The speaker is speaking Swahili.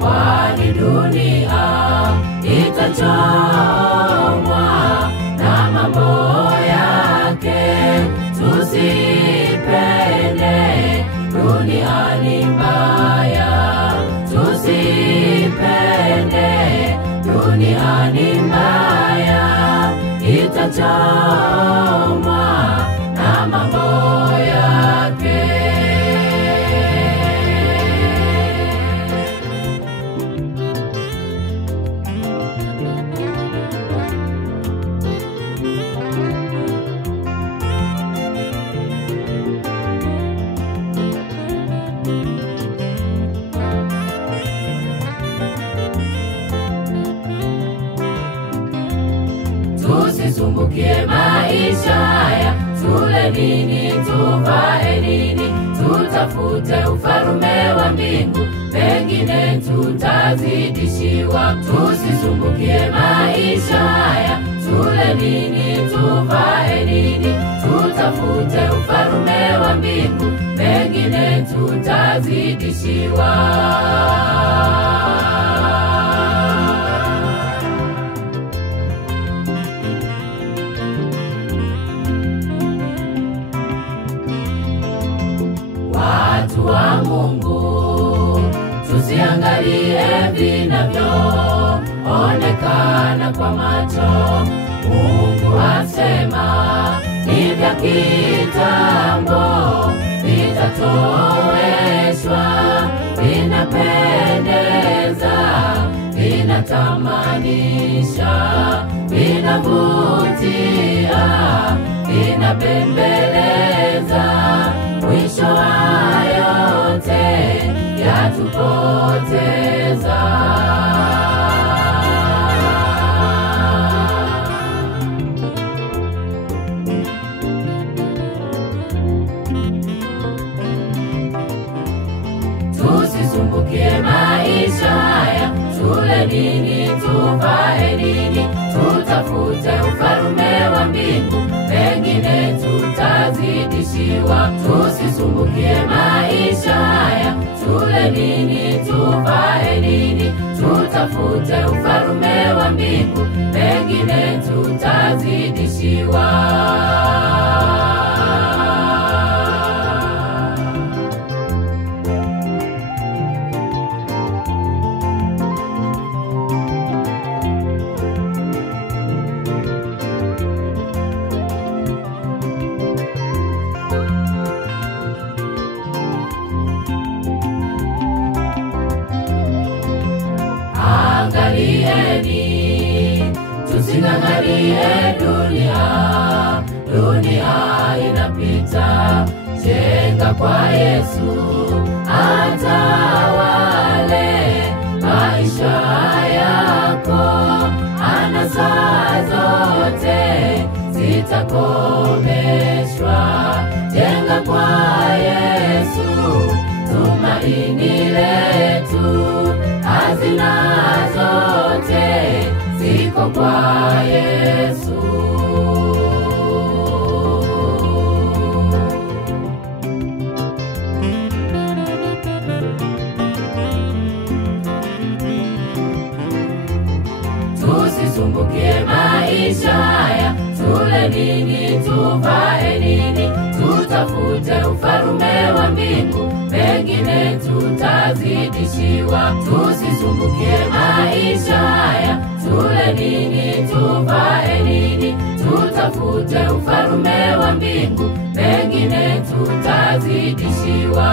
kwani dunia itachomwa na mambo yake. Tusipende dunia ni mbaya, tusipende dunia ni mbaya, itachomwa na mambo yake. Tusisumbukie maisha haya, tule nini, tuvae nini, tutafute ufalme wa mbingu, pengine tutazidishiwa. Tusisumbukie maisha haya, tule nini, tuvae nini, tutafute ufalme wa mbingu, pengine tutazidishiwa. Watu wa Mungu, tusiangalie vinavyoonekana kwa macho. Mungu asema ni vya kitambo, vitatoweshwa, vinapendeza, vinatamanisha, vinavutia, vinapembeleza, mwisho wa yote yatupoteza. Tusisumbukie maisha haya, tule nini, tuvae nini, tutafute ufalme wa mbingu, pengine tutazidishiwa. Tusisumbukie maisha haya, tule nini, tuvae nini, tutafute ufalme wa mbingu, pengine tutazidishiwa. Angalieni, tusing'ang'anie dunia, dunia inapita. Jenga kwa Yesu, atawale maisha yako. Anasa zote zitakomeshwa. Jenga kwa Yesu, tumaini letu. Hazina zote ziko kwa Yesu. Tusisumbukie maisha haya, tule nini, tuvae nini, tutafute ufalme wa mbingu, pengine tutazidishiwa. Tusisumbukie maisha haya, tule nini, tuvae nini, tutafute ufalme wa mbingu, pengine tutazidishiwa.